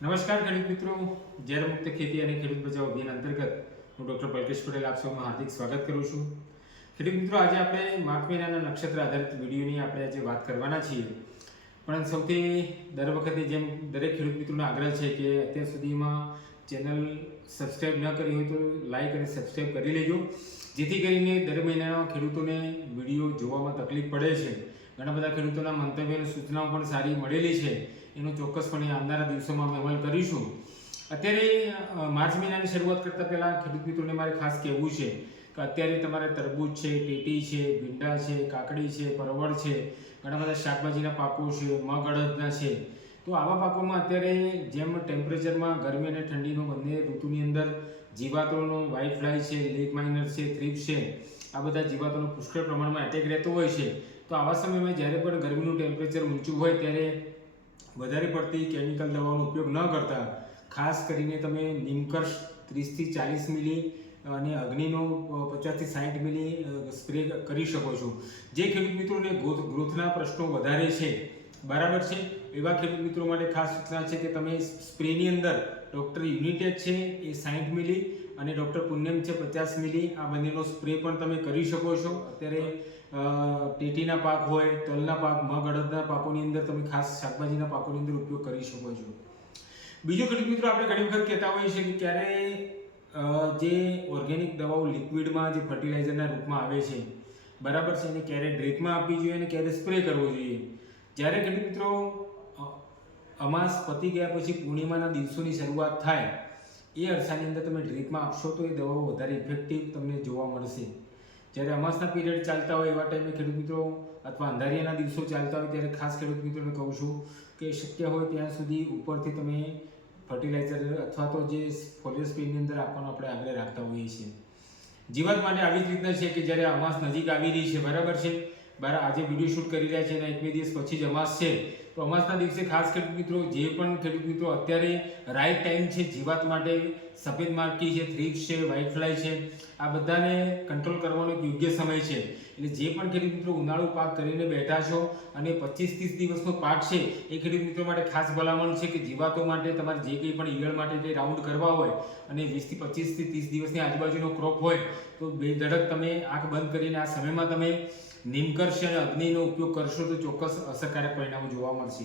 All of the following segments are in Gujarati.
નમસ્કાર ખેડૂત મિત્રો. ઝેર મુક્ત ખેતી અને ખેડૂત બચાવ અભિયાન અંતર્ગત હું ડૉક્ટર પલકેશ પટેલ આપ સૌનું હાર્દિક સ્વાગત કરું છું. ખેડૂત મિત્રો, આજે આપણે માઘ મહિનાના નક્ષત્ર આધારિત વિડીયોની આપણે આજે વાત કરવાના છીએ. પણ સૌથી દર વખતે જેમ દરેક ખેડૂત મિત્રોનો આગ્રહ છે કે અત્યાર સુધીમાં ચેનલ સબસ્ક્રાઈબ ન કરી હોય તો લાઈક અને સબસ્ક્રાઈબ કરી લેજો. જેથી કરીને દર મહિનાના ખેડૂતોને વીડિયો જોવામાં તકલીફ પડે છે. ઘણા બધા ખેડૂતોના મંતવ્ય અને સૂચનાઓ પણ સારી મળેલી છે. એનો ચોક્કસપણે આવનારા દિવસોમાં અમે અમલ કરીશું. અત્યારે માર્ચ મહિનાની શરૂઆત કરતાં પહેલાં ખેડૂત મિત્રોને મારે ખાસ કહેવું છે કે અત્યારે તમારે તરબૂચ છે, ટેટી છે, ભીંડા છે, કાકડી છે, પરવળ છે, ઘણા બધા શાકભાજીના પાકો છે, મગ, અડદના છે. તો આવા પાકોમાં અત્યારે જેમ ટેમ્પરેચરમાં ગરમી અને ઠંડીનો બંને ઋતુની અંદર જીવાતોનો વ્હાઇટ ફ્લાય છે લેક માઇનર છે થ્રીપ છે, આ બધા જીવાતોનો પુષ્કળ પ્રમાણમાં એટેક રહેતો હોય છે. તો આવા સમયમાં જ્યારે પણ ગરમીનું ટેમ્પરેચર ઊંચું હોય ત્યારે વધારે પડતી કેમિકલ દવાનો ઉપયોગ ન કરતા, ખાસ કરીને તમે નિમકર્ષ ત્રીસથી ચાલીસ મિલી અને અગ્નિનો પચાસથી સાઠ મિલી સ્પ્રે કરી શકો છો. જે ખેડૂત મિત્રોને ગ્રોથ, ગ્રોથના પ્રશ્નો વધારે છે, બરાબર છે? એવા ખેડૂત મિત્રો માટે ખાસ સૂચના છે કે તમે સ્પ્રેની અંદર ડૉક્ટર યુનિટેડ છે એ સાઠ મિલી અને ડૉક્ટર પુણ્યમ છે પચાસ મિલી. આ બંનેનો સ્પ્રે પણ તમે કરી શકો છો. અત્યારે ટેટીના પાક હોય, તલના પાક, મગ, અડદના પાકોની અંદર તમે ખાસ શાકભાજીના પાકોની અંદર ઉપયોગ કરી શકો છો. બીજું ખેડૂત મિત્રો આપણે ઘણી વખત કહેતા હોઈએ છીએ કે ક્યારે જે ઓર્ગેનિક દવાઓ લિક્વિડમાં, જે ફર્ટિલાઇઝરના રૂપમાં આવે છે, બરાબર છે, એને ક્યારે ડ્રીપમાં આપવી જોઈએ અને ક્યારે સ્પ્રે કરવો જોઈએ? જ્યારે ખેડૂત મિત્રો અમાસ પતી ગયા પછી પૂર્ણિમાના દિવસોની શરૂઆત થાય. એ અરસાની અંદર તમે ડ્રીપમાં આપશો તો એ દવાઓ વધારે ઇફેક્ટિવ તમને જોવા મળશે. જ્યારે અમાસના પીરિયડ ચાલતા હોય એવા ટાઈમે ખેડૂત મિત્રો અથવા અંધારિયાના દિવસો ચાલતા હોય ત્યારે ખાસ ખેડૂત મિત્રોને કહું છું કે શક્ય હોય ત્યાં સુધી ઉપરથી તમે ફર્ટિલાઇઝર અથવા તો જે ફોલિયર સ્પીડની અંદર આપવાનો આપણે આગળ રાખતા હોઈએ છીએ. જીવાત માટે આવી જ રીતના છે કે જ્યારે અમાસ નજીક આવી રહી છે, બરાબર છે? બરાબર આજે વીડિયો શૂટ કરી રહ્યા છે અને એક બે દિવસ પછી જ અમાસ છે. તો અમાસના દિવસે ખાસ ખેડૂત મિત્રો, જે પણ ખેડૂત મિત્રો અત્યારે રાઈટ ટાઈમ છે જીવાત માટે, સફેદ માટી છે થ્રીપ્સ છે વ્હાઇટ ફ્લાય છે, આ બધાને કંટ્રોલ કરવાનો યોગ્ય સમય છે. એટલે જે પણ ખેડૂત મિત્રો ઉનાળુ પાક કરીને બેઠા છો અને પચીસ ત્રીસ દિવસનો પાક છે, એ ખેડૂત મિત્રો માટે ખાસ ભલામણ છે કે જીવાતો માટે, તમારે જે કંઈ પણ ઈયળ માટે જે રાઉન્ડ કરવા હોય અને વીસથી પચીસથી ત્રીસ દિવસની આજુબાજુનો ક્રોપ હોય, તો બે ધડક તમે આંખ બંધ કરીને આ સમયમાં તમે નિમકર્ષ અને અગ્નિનો ઉપયોગ કરશો તો ચોક્કસ અસરકારક પરિણામો જોવા મળશે.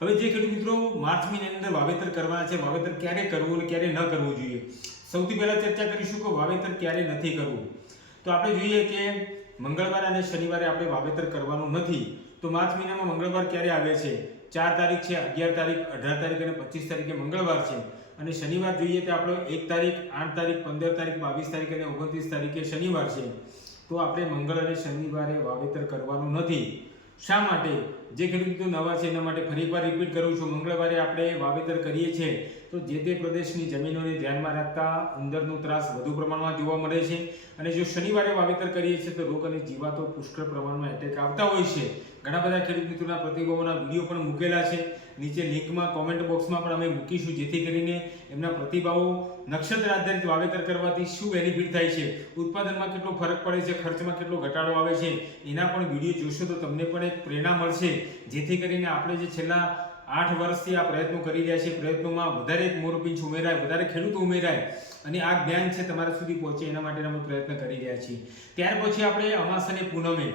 હવે જે ખેડૂત મિત્રો માર્ચ મહિનાની અંદર વાવેતર કરવાના છે, વાવેતર ક્યારે કરવું અને ક્યારે ન કરવું જોઈએ? સૌથી પહેલા ચર્ચા કરીશું કે વાવેતર ક્યારે નથી કરવું. તો આપણે જોઈએ કે મંગળવાર અને શનિવારે આપણે વાવેતર કરવાનું નથી. તો માર્ચ મહિનામાં મંગળવાર ક્યારે આવે છે? ચાર તારીખ છે, અગિયાર તારીખ, અઢાર તારીખ અને પચીસ તારીખે મંગળવાર છે. અને શનિવાર જોઈએ તો આપણો એક તારીખ, આઠ તારીખ, પંદર તારીખ, બાવીસ તારીખ અને ઓગણત્રીસ તારીખે શનિવાર છે. તો આપણે મંગળ અને શનિવારે વાવેતર કરવાનું નથી. શા માટે? જે ખેડૂત નવા છે, એના માટે ફરી એકવાર રિપીટ કરું છું. મંગળવારે આપણે વાવેતર કરીએ છીએ તો જે તે પ્રદેશની જમીનોને ધ્યાનમાં રાખતા ઉંદરનો ત્રાસ વધુ પ્રમાણમાં જોવા મળે છે. અને જો શનિવારે વાવેતર કરીએ છીએ, તો રોગ અને જીવાતો પુષ્કળ પ્રમાણમાં એટેક આવતા હોય છે. ઘણા બધા ખેડૂત મિત્રોના પ્રતિભાવોના વીડિયો પણ મૂકેલા છે. નીચે લિંકમાં કોમેન્ટ બોક્સમાં પણ અમે મૂકીશું, જેથી કરીને એમના પ્રતિભાવો નક્ષત્ર આધારિત વાવેતર કરવાથી શું બેનિફિટ થાય છે, ઉત્પાદનમાં કેટલો ફરક પડે છે, ખર્ચમાં કેટલો ઘટાડો આવે છે, એના પણ વીડિયો જોશો તો તમને પણ એક પ્રેરણા મળશે. જેથી કરીને આપણે જે છેલ્લા આઠ વર્ષથી આ પ્રયત્નો કરી રહ્યા છીએ, પ્રયત્નોમાં વધારે એક ઉમેરાય, વધારે ખેડૂતો ઉમેરાય, અને આ જ્ઞાન છે તમારા સુધી પહોંચે એના માટે અમે પ્રયત્ન કરી રહ્યા છીએ. ત્યાર પછી આપણે અમાસ અને પૂનમે.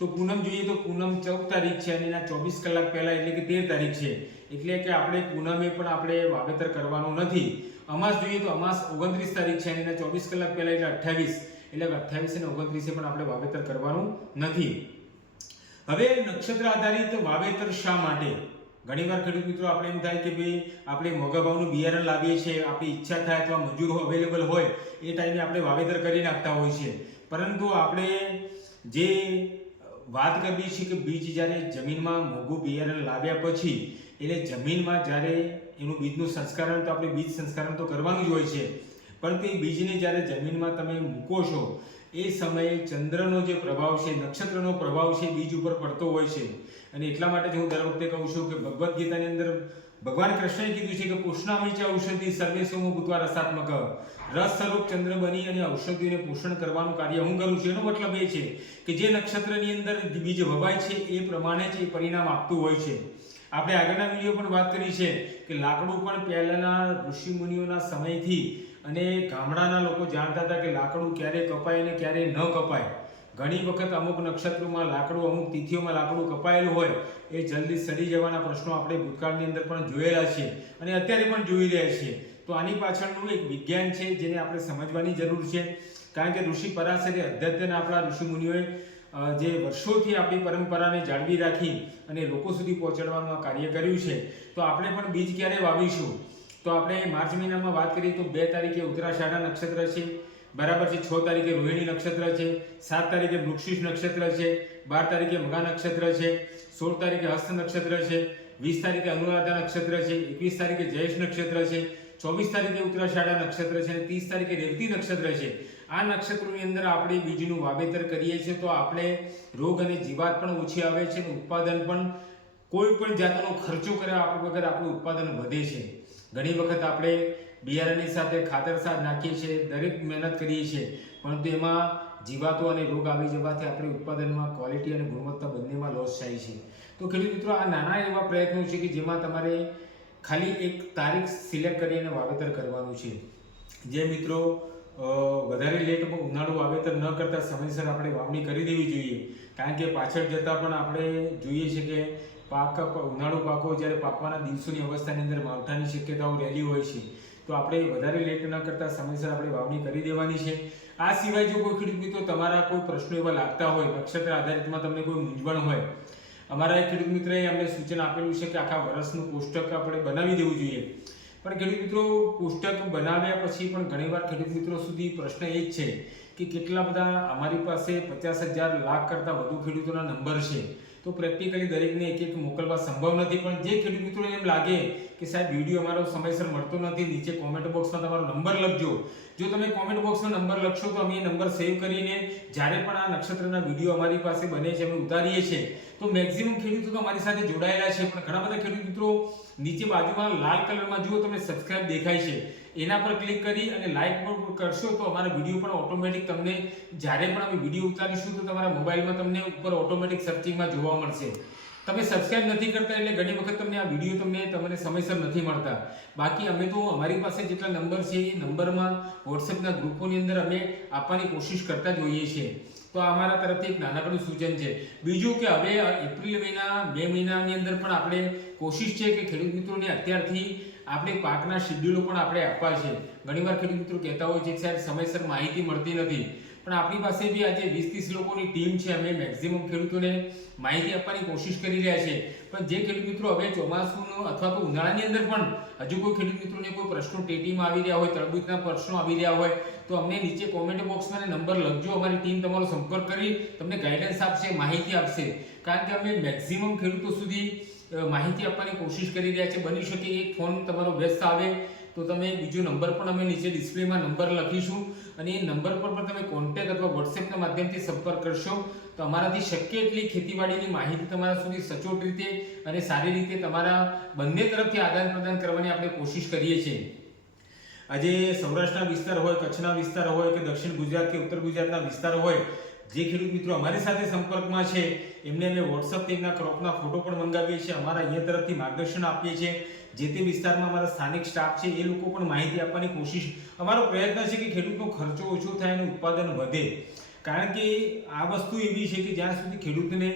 તો પૂનમ જોઈએ તો પૂનમ ચૌદ તારીખ છે અને એના ચોવીસ કલાક પહેલા એટલે કે તેર તારીખ છે. એટલે કે આપણે પૂનમે પણ આપણે વાવેતર કરવાનું નથી. અમાસ જોઈએ તો અમાસ ઓગણત્રીસ તારીખ છે અને એના ચોવીસ કલાક પહેલા એટલે અઠ્યાવીસ એટલે અઠ્યાવીસ અને ઓગણત્રીસે પણ આપણે વાવેતર કરવાનું નથી. હવે નક્ષત્ર આધારિત વાવેતર શા માટે? ઘણીવાર ખેડૂત મિત્રો આપણે એમ થાય કે ભાઈ આપણે મોંઘા ભાવનું બિયારણ લાવીએ છીએ, આપણી ઈચ્છા થાય અથવા મજૂરો અવેલેબલ હોય, એ ટાઈમે આપણે વાવેતર કરી નાખતા હોય છે. પરંતુ આપણે જે વાત કરવી છે કે બીજ જ્યારે જમીનમાં મોંઘું બિયારણ લાવ્યા પછી એને જમીનમાં જ્યારે એનું બીજનું સંસ્કરણ તો આપણે બીજ સંસ્કરણ તો કરવાનું જ હોય છે. પરંતુ એ બીજને જ્યારે જમીનમાં તમે મૂકો છો, એ સમયે ચંદ્રનો જે પ્રભાવ છે, નક્ષત્રનો પ્રભાવ છે બીજ ઉપર પડતો હોય છે. અને એટલા માટે જ હું દર વખતે કહું છું કે ભગવદ્ ગીતાની અંદર ભગવાન કૃષ્ણએ કીધું છે કે પુષ્ણામી ચ ઔષધિ, સર્વે સોમ ભૂતવા રસાત્મક રસ સ્વરૂપ ચંદ્ર બની અને ઔષધિઓને પોષણ કરવાનું કાર્ય હું કરું છું. એનો મતલબ એ છે કે જે નક્ષત્રની અંદર બીજ વવાય છે, એ પ્રમાણે જ એ પરિણામ આપતું હોય છે. આપણે આગળના વીડિયો પણ વાત કરી છે કે લાકડું પણ પહેલાના ઋષિ મુનિઓના સમયથી અને ગામડાના લોકો જાણતા હતા કે લાકડું ક્યારે કપાય અને ક્યારે ન કપાય. ઘણી વખત અમુક નક્ષત્રોમાં લાકડું, અમુક તિથિઓમાં લાકડું કપાયેલું હોય, એ જલ્દી સડી જવાના પ્રશ્નો આપણે ભૂતકાળની અંદર પણ જોયેલા છે અને અત્યારે પણ જોઈ રહ્યા છીએ. તો આની પાછળનું એક વિજ્ઞાન છે જેને આપણે સમજવાની જરૂર છે. કારણ કે ઋષિ પરાશરે અધ્યતન આપણા ઋષિમુનિઓએ જે વર્ષોથી આપણી પરંપરાને જાળવી રાખી અને લોકો સુધી પહોંચાડવાનું આ કાર્ય કર્યું છે. તો આપણે પણ બીજ ક્યારે વાવીશું? તો આપણે માર્ચ મહિનામાં વાત કરીએ તો બે તારીખે ઉત્તરાષાઢા નક્ષત્ર છે. બરાબર છે, છ તારીખે રોહિણી નક્ષત્ર છે, સાત તારીખે વૃક્ષિષ નક્ષત્ર છે, બાર તારીખે મગા નક્ષત્ર છે, સોળ તારીખે હસ્ત નક્ષત્ર છે, વીસ તારીખે અનુરાધા નક્ષત્ર છે, એકવીસ તારીખે જયેશ નક્ષત્ર છે, ચોવીસ તારીખે ઉત્તરાષાઢા નક્ષત્ર છે અને ત્રીસ તારીખે રેવતી નક્ષત્ર છે. આ નક્ષત્રોની અંદર આપણે બીજનું વાવેતર કરીએ છીએ તો આપણે રોગ અને જીવાત પણ ઓછી આવે છે અને ઉત્પાદન પણ કોઈ પણ જાતનો ખર્ચો કર્યા આપણે વગર આપણું ઉત્પાદન વધે છે. ઘણી વખત આપણે બિયારણની સાથે ખાતર સાથ નાખીએ છીએ, દરેક મહેનત કરીએ છીએ. પરંતુ એમાં જીવાતો અને રોગ આવી જવાથી આપણે ઉત્પાદનમાં ક્વોલિટી અને ગુણવત્તા બંનેમાં લોસ થાય છે. તો ખેડૂત મિત્રો, આ નાના એવા પ્રયત્નો છે કે જેમાં તમારે ખાલી એક તારીખ સિલેક્ટ કરી અને વાવેતર કરવાનું છે. જે મિત્રો વધારે લેટમાં ઉનાળુ વાવેતર ન કરતા સમયસર આપણે વાવણી કરી દેવી જોઈએ. કારણ કે પાછળ જતાં પણ આપણે જોઈએ છે કે પાક, ઉનાળુ પાકો જ્યારે પાકવાના દિવસોની અવસ્થાની અંદર માવઠાની શક્યતાઓ રહેલી હોય છે. તો આપણે વધારે લેટ ન કરતા સમયસર આપણે વાવણી કરી દેવાની છે. આ સિવાય જો કોઈ ખેડૂત મિત્રો તમારા કોઈ પ્રશ્નો એવા લાગતા હોય, નક્ષત્ર આધારિતમાં તમને કોઈ મૂંઝવણ હોય, અમારા એક ખેડૂત મિત્રએ અમને સૂચન આપેલું છે કે આખા વર્ષનું કોષ્ટક આપણે બનાવી દેવું જોઈએ. પણ ખેડૂત મિત્રો, કોષ્ટક બનાવ્યા પછી પણ ઘણીવાર ખેડૂત મિત્રો સુધી પ્રશ્ન એ જ છે કે કેટલા બધા અમારી પાસે પચાસ હજાર લાખ કરતાં વધુ ખેડૂતોના નંબર છે. તો પ્રેક્ટિકલી દરેકને એક એક મોકલવા સંભવ નથી. પણ જે ખેડૂત મિત્રોને એમ લાગે કે સાહેબ વીડિયો અમારો સમયસર મળતો નથી, નીચે કોમેન્ટ બોક્સમાં તમારો નંબર લખજો. જો તમે કોમેન્ટ બોક્સમાં નંબર લખશો તો અમે એ નંબર સેવ કરીને જ્યારે પણ આ નક્ષત્રના વીડિયો અમારી પાસે બને છે, અમે ઉતારીએ છીએ. તો મેક્સિમમ ખેડૂતો તો અમારી સાથે જોડાયેલા છે. પણ ઘણા બધા ખેડૂત મિત્રો નીચે બાજુમાં લાલ કલરમાં જુઓ તમને સબસ્ક્રાઇબ દેખાય છે. એના પર ક્લિક કરી અને લાઈક પણ કરશો તો અમારા વીડિયો પણ ઓટોમેટિક તમને, જ્યારે પણ અમે વીડિયો ઉતારીશું તો તમારા મોબાઈલમાં તમને ઉપર ઓટોમેટિક સર્ચિંગમાં જોવા મળશે. તમે સબસ્ક્રાઇબ નથી કરતા એટલે ઘણી વખત તમને આ વીડિયો તમને તમને સમયસર નથી મળતા. બાકી અમે તો અમારી પાસે જેટલા નંબર છે એ નંબરમાં વોટ્સએપના ગ્રુપોની અંદર અમે આપવાની કોશિશ કરતા જોઈએ છીએ. તો આ અમારા તરફથી એક નાનકડું સૂચન છે. બીજું કે હવે એપ્રિલ મહિના, મે મહિનાની અંદર પણ આપણે કોશિશ છે કે ખેડૂત મિત્રોને અત્યારથી આપણે પાકના શેડ્યુલો પણ આપણે આપવા છે. ઘણીવાર ખેડૂત મિત્રો કહેતા હોય છે કે સાહેબ, સમયસર માહિતી મળતી નથી. પણ આપણી પાસે બી આજે વીસ ત્રીસ લોકોની ટીમ છે. અમે મેક્સિમમ ખેડૂતોને માહિતી આપવાની કોશિશ કરી રહ્યા છે. પણ જે ખેડૂત મિત્રો હવે ચોમાસુનો અથવા તો ઉનાળાની અંદર પણ હજુ કોઈ ખેડૂત મિત્રોને કોઈ પ્રશ્નો ટેટીમાં આવી રહ્યા હોય તરબૂચના પ્રશ્નો આવી રહ્યા હોય, તો અમને નીચે કોમેન્ટ બોક્સમાં નંબર લખજો. અમારી ટીમ તમારો સંપર્ક કરી તમને ગાઈડન્સ આપશે, માહિતી આપશે. કારણ કે અમે મેક્સિમમ ખેડૂતો સુધી માહિતી આપવાની કોશિશ કરી રહ્યા છે. બની શકે એક ફોન તમારો વ્યસ્ત આવે તો તમે બીજો નંબર પણ અમે નીચે ડિસ્પ્લેમાં નંબર લખીશું અને એ નંબર પર પણ તમે કોન્ટેક્ટ અથવા વોટ્સએપના માધ્યમથી સંપર્ક કરશો. તો અમારાથી શક્ય એટલી ખેતીવાડીની માહિતી તમારા સુધી સચોટ રીતે અને સારી રીતે તમારા બંને તરફથી આદાન પ્રદાન કરવાની આપણે કોશિશ કરીએ છીએ. આજે સૌરાષ્ટ્રના વિસ્તાર હોય, કચ્છના વિસ્તાર હોય કે દક્ષિણ ગુજરાત કે ઉત્તર ગુજરાતના વિસ્તાર હોય જે ખેડૂત મિત્રો અમારી સાથે સંપર્કમાં છે, એમને અમે વોટ્સઅપ તેમના ક્રોપના ફોટો પણ મંગાવીએ છીએ. અમારા અહીંયા તરફથી માર્ગદર્શન આપીએ છીએ. જે તે વિસ્તારમાં અમારા સ્થાનિક સ્ટાફ છે, એ લોકો પણ માહિતી આપવાની કોશિશ. અમારો પ્રયત્ન છે કે ખેડૂતનો ખર્ચો ઓછો થાય અને ઉત્પાદન વધે. કારણ કે આ વસ્તુ એવી છે કે જ્યાં સુધી ખેડૂતને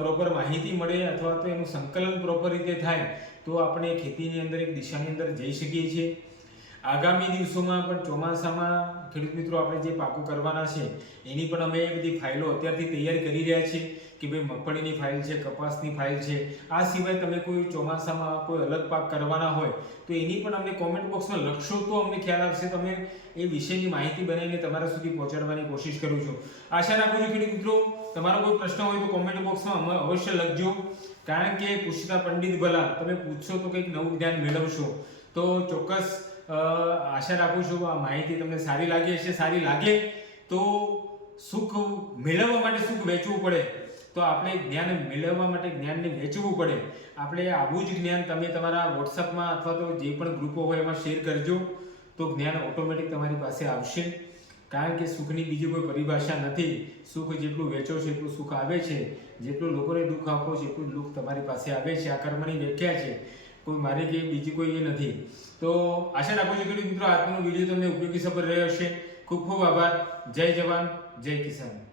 પ્રોપર માહિતી મળે અથવા તો એનું સંકલન પ્રોપર રીતે થાય, તો આપણે ખેતીની અંદર એક દિશાની અંદર જઈ શકીએ છીએ. આગામી દિવસોમાં પણ ચોમાસામાં ખેડૂત મિત્રો, આપણે જે પાકો કરવાના છે, એની પણ અમે બધી ફાઇલો અત્યારથી તૈયાર કરી રહ્યા છીએ કે ભાઈ મગફળીની ફાઇલ છે, કપાસની ફાઇલ છે. આ સિવાય તમે કોઈ ચોમાસામાં કોઈ અલગ પાક કરવાના હોય, તો એની પણ અમને કોમેન્ટ બોક્સમાં લખશો તો અમને ખ્યાલ આવશે. તમે એ વિષયની માહિતી બનાવીને તમારા સુધી પહોંચાડવાની કોશિશ કરું છું. આશા રાખું છું ખેડૂત મિત્રો, તમારો કોઈ પ્રશ્ન હોય તો કોમેન્ટ બોક્સમાં અવશ્ય લખજો. કારણ કે પૂછતા પંડિત ભલા, તમે પૂછશો તો કંઈક નવું જ્ઞાન મેળવશો. તો ચોક્કસ આશા રાખું છું આ માહિતી તમને સારી લાગી હશે, સારી લાગે, તો સુખ મેળવવા માટે સુખ વેચવું પડે. તો આપણે જ્ઞાન મેળવવા માટે જ્ઞાનને વેચવું પડે. આપણે આવું જ જ્ઞાન તમે તમારા વોટ્સઅપમાં અથવા તો જે પણ ગ્રુપો હોય એમાં શેર કરજો, તો જ્ઞાન ઓટોમેટિક તમારી પાસે આવશે. કારણ કે સુખની બીજી કોઈ પરિભાષા નથી. સુખ જેટલું વેચો છે એટલું સુખ આવે છે. જેટલું લોકોને દુઃખ આપો છો એટલું દુઃખ તમારી પાસે આવે છે. આ કર્મની વ્યાખ્યા છે. કોઈ મારી કે બીજી કોઈ એ નથી. તો આશા રાખું છું કે મિત્રો, આજનો વીડિયો તમને ઉપયોગી સફળ રહ્યો હશે. ખૂબ ખૂબ આભાર. જય જવાન. જય કિસાન.